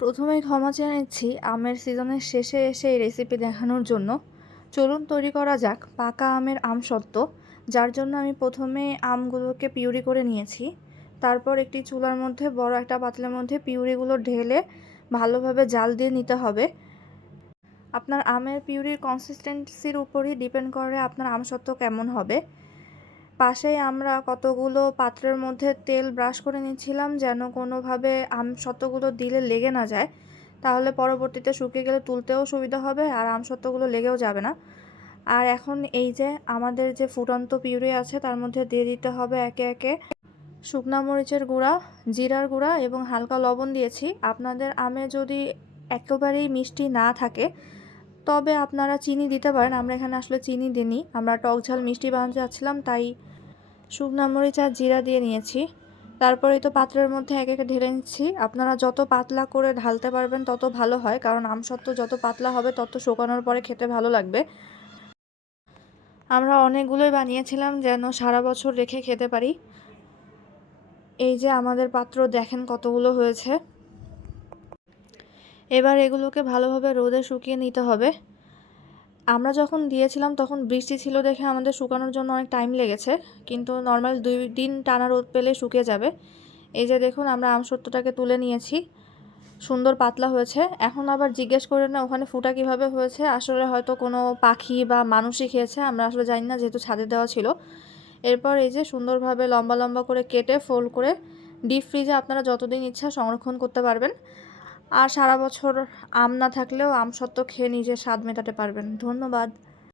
প্রথমেই ক্ষমা চেয়ে নিচ্ছি আমের সিজনের শেষে এসে এই রেসিপি দেখানোর জন্য। চলুন তৈরি করা যাক পাকা আমের আমসত্ত্ব, যার জন্য আমি প্রথমে আমগুলোকে পিউরি করে নিয়েছি। তারপর একটি চুলার মধ্যে বড় একটা পাতিলের মধ্যে পিউরিগুলো ঢেলে ভালোভাবে জাল দিয়ে নিতে হবে। আপনার আমের পিউরির কনসিস্টেন্সির উপরই ডিপেন্ড করে আপনার আমসত্ত্ব কেমন হবে। পাশেই আমরা কতগুলো পাত্রের মধ্যে তেল ব্রাশ করে নিচ্ছিলাম যেন কোনোভাবে আমসত্ত্বগুলো দিলে লেগে না যায়, তাহলে পরবর্তীতে শুকিয়ে গেলে তুলতেও সুবিধা হবে আর আমসত্ত্বগুলো লেগেও যাবে না। আর এখন এই যে আমাদের যে ফুটন্ত পিউরি আছে তার মধ্যে দিয়ে দিতে হবে একে একে শুকনা মরিচের গুঁড়া, জিরার গুঁড়া এবং হালকা লবণ দিয়েছি। আপনাদের আমে যদি একেবারেই মিষ্টি না থাকে তবে আপনারা চিনি দিতে পারেন। আমরা এখানে আসলে চিনি দিইনি, আমরা টক ঝাল মিষ্টি বানাতে চাচ্ছিলাম, তাই শুকনা মরিচ আর জিরা দিয়ে নিয়েছি। তারপরে তো পাত্রের মধ্যে একে একে ঢেলে নিচ্ছি। আপনারা যত পাতলা করে ঢালতে পারবেন তত ভালো হয়, কারণ আমসত্ত্ব যত পাতলা হবে তত শুকানোর পরে খেতে ভালো লাগবে। আমরা অনেকগুলোই বানিয়েছিলাম যেন সারা বছর রেখে খেতে পারি। এই যে আমাদের পাত্র দেখেন কতগুলো হয়েছে। এবার এগুলোকে ভালোভাবে রোদে শুকিয়ে নিতে হবে। আমরা যখন দিয়েছিলাম তখন বৃষ্টি ছিল দেখে আমাদের শুকানোর জন্য অনেক টাইম লেগেছে, কিন্তু নর্মাল 2 দিন টানা রোদ পেলে শুকিয়ে যাবে। এই যে দেখুন আমরা আমসত্ত্বটাকে তুলে নিয়েছি, সুন্দর পাতলা হয়েছে। এখন আবার জিজ্ঞেস করেন না ওখানে ফুটা কিভাবে হয়েছে, আসলে হয়তো কোনো পাখি বা মানুষই খেয়েছে, আমরা আসলে জানি না যেহেতু ছাদে দেওয়া ছিল। এরপর এই যে সুন্দরভাবে লম্বা লম্বা করে কেটে ফোল্ড করে ডিপ ফ্রিজে আপনারা যতদিন ইচ্ছা সংরক্ষণ করতে পারবেন। আর সারা বছর আম না থাকলেও আমসত্ত্ব খেয়ে নিজের স্বাদ মেটাতে পারবেন। ধন্যবাদ।